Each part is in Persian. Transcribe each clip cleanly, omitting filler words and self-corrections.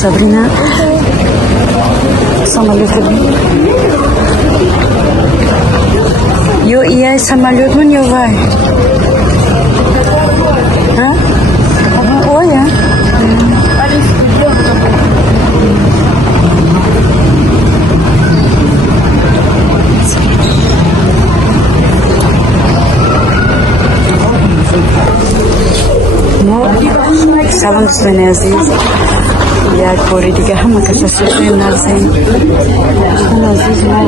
Sabrina, самолет. Yo, iya самолет, ну не вай. А? Ой, я. Салом дӯстони азиз, як бори дига ҳама каса сӯҳбати назем. Дӯстон азиз, мо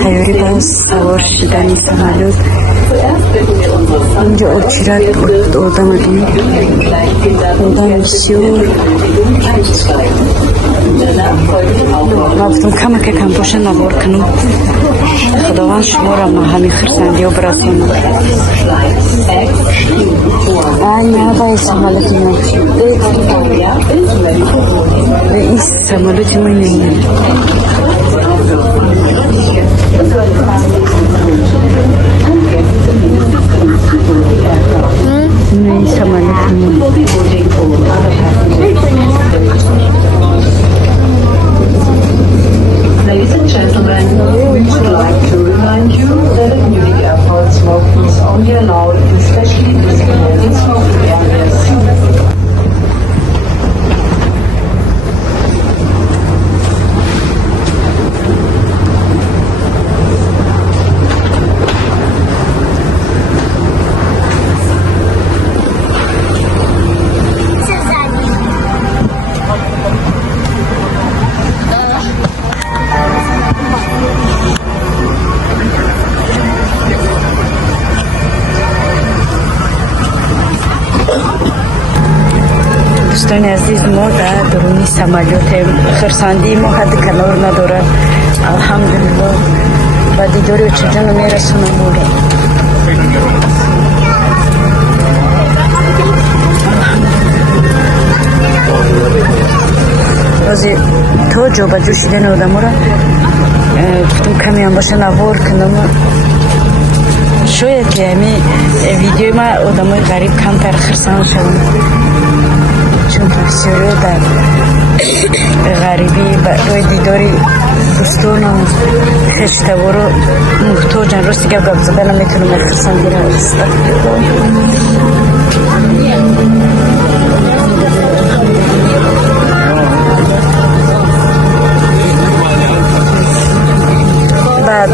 тайёрӣ ба савор шудани самолёт. Инҷо очирак одам адем, одам бисёр. Ман гуфтам камаке кам боша навор кунам. Худованд шуморо ҳамин хурсандиҳо бирасонад. Ай, самолеты мы. И самолеты мы не имеем. Ну и самолеты мы. Ladies and gentlemen, we would like to remind you that at Munich Airport, smoking is only allowed in specially designated smoking areas. دوستان عزیز، ما در درونی سمالیات خرسندی ما حد کنار نداره. الحمدلله و دیداری چجان میرسونم مولا. بازی تا جا با جو شدن آدم را گفتم کمی هم باشه نوار کنم. شاید که همی ویدیوی ما آدم های غریب کمتر خرسان شدن، چون که بسیاری در غریبی برای دیداری دوستان و خشتوار و محتاجن. راستی که گفت زبانم میتونم خرسندی را برستم.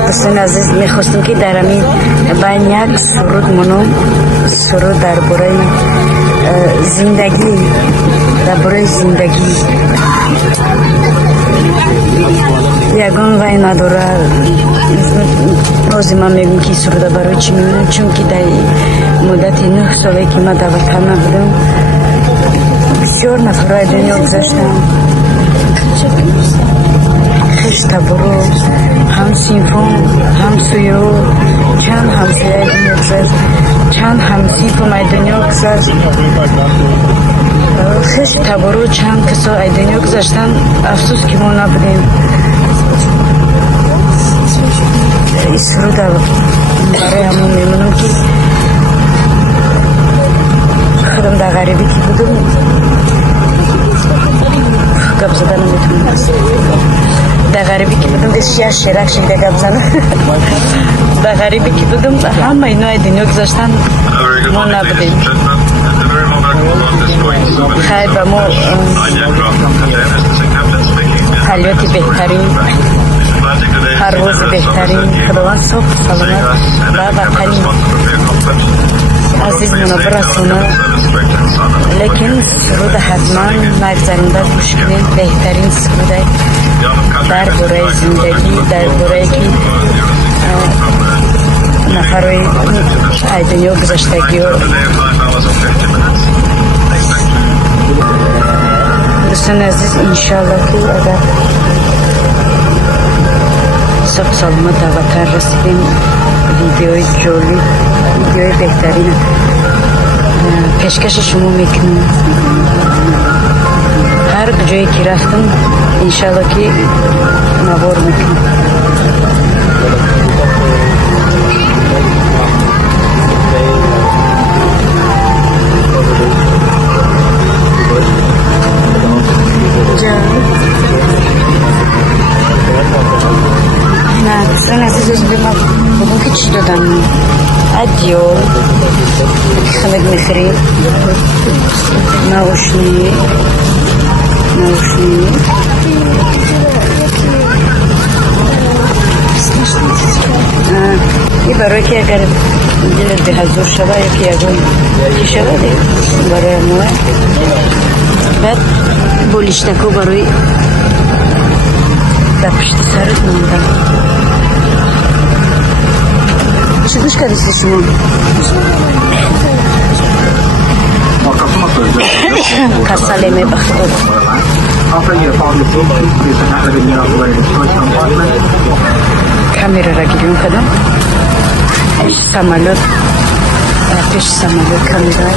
دوستان عزیز، میخواستم که در همین بین یک سرود منو سرود درباره زندگی، درباره زندگی یگان وای نداره. بازی من میگم که سروده برای چی میمونم، چون که در مدت 9 ساله که من در وطن نبودم بسیار نفرهای دنیا گذاشتم. خشت برو هم سیفون هم سویو چند همسایه دنیا گذاشت، چند همسیفون ای دنیا گذاشت. خشت برو چند کسا ای دنیا گذاشتن. افسوس که ما نبودیم. این سرود برای همون میمونم که خودم در غریبی که بودم گپ زدن نمیتونم. در غریبی که بودم دست شیرک شیده گپ زنم. در غریبی که بودم همه اینا ای دنیا گذاشتن، ما نبودیم. خیلی با ما حالیات بهترین، پرواز بهترین، خداوند صبح سلامت و وطنی عزیز منو برسونه. لیکن سرود حتما نگذارنده گوش کنید. بهترین سروده درباره زندگی، درباره که نفرهای ای دنیا گذاشتگی و دوستان عزیز، انشاءالله که اگر صبح سلامت در وطن رسیدیم، ویدیوی جالب، ویدیوی بهترین پیشکش شما میکنم. هر جایی که رفتم انشاءالله که نوار میکنم. Aslan aziz özlüğüme bugünkü çiğdodan Adiyol Khamed Mehri Naушни И барой ки агар дилат беҳазур шава яки ягон ки шаваде барои амоа баъд болиштаку барои дар пишти сарат мондам. Чӣ душ кардист шумо? Касале мебахтод. Камерара гирём кардам. Пеши самолёт камера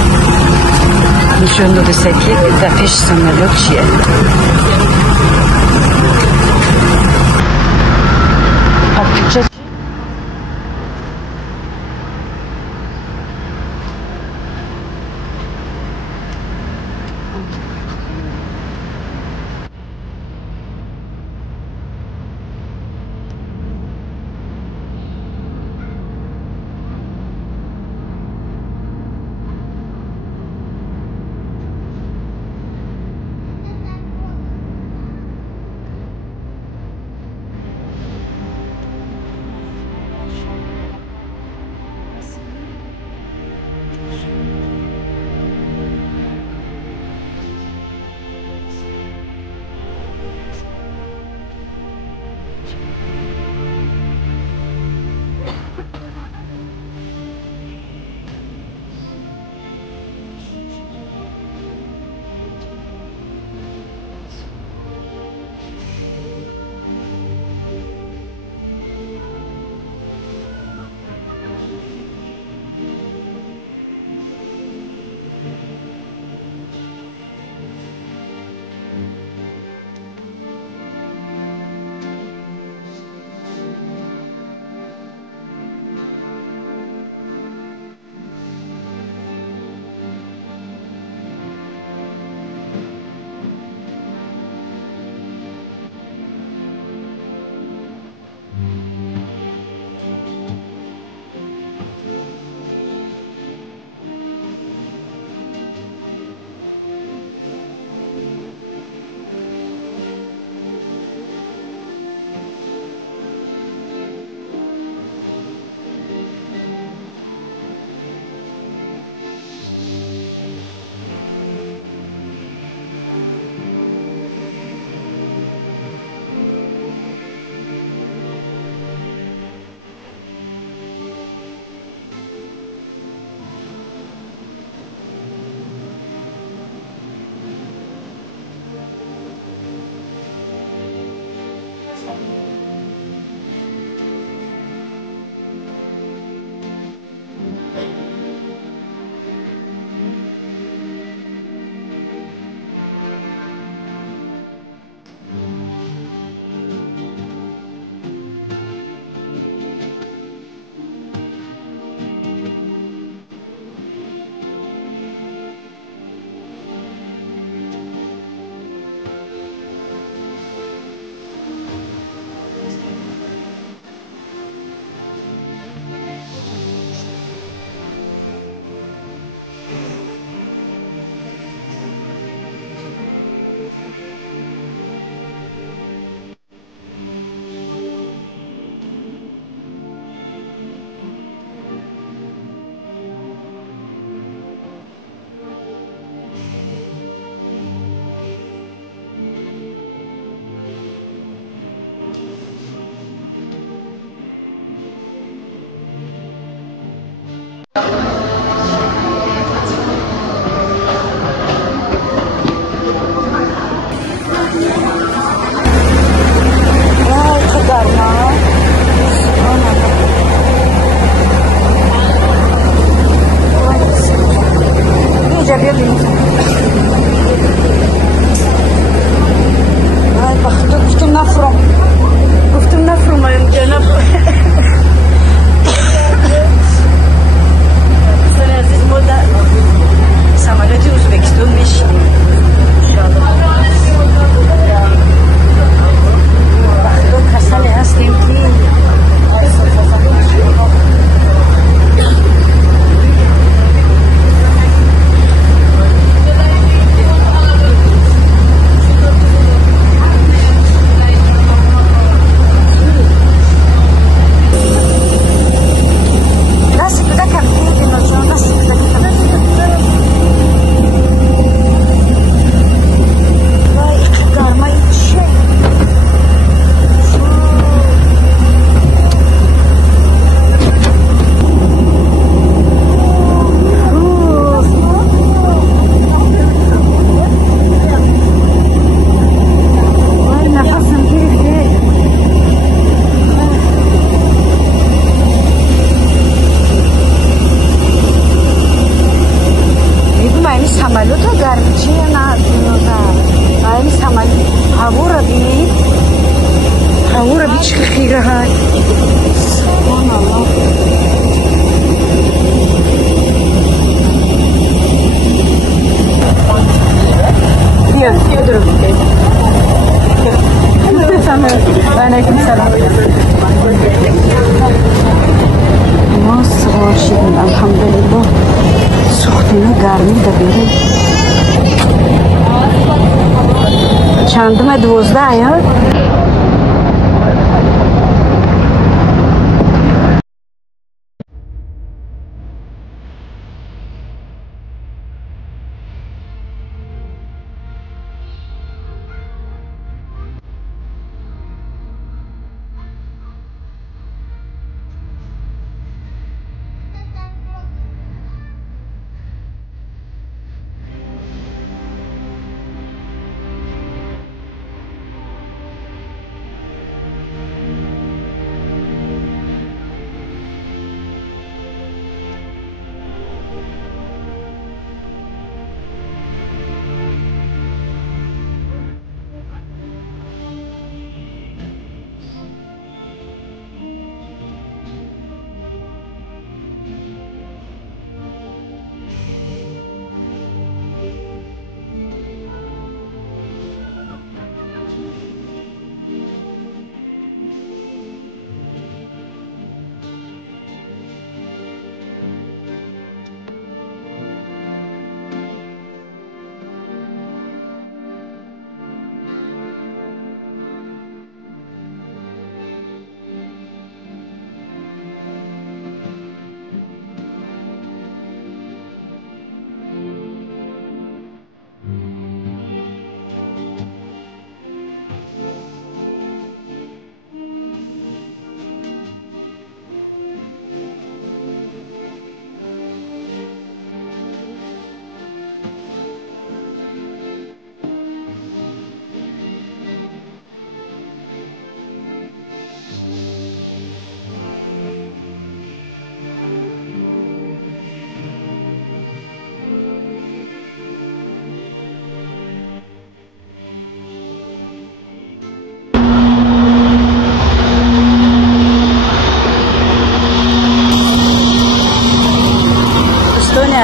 нишон додааст ки дар пеши самолёт чие. ما سوار شدیم الحمدلله سوختیم گرمی دا بیریم چندم 12 یا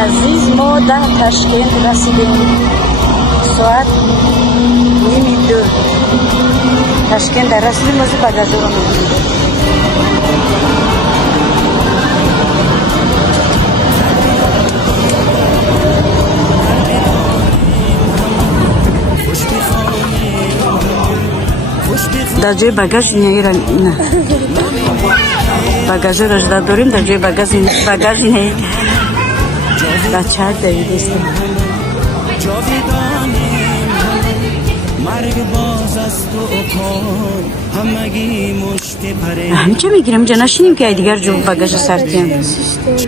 عزیز ما در تشکیل رسیدیم ساعت نیمی 2 تشکیل در رسیدیم از بگازه رو میگیریم در جای بگاژ نه بگاژ رو داریم در جای بگاژ نه بچه دویدستیم همه چه میگیرم جا نشینیم که دیگر جو بگاژ سرتیم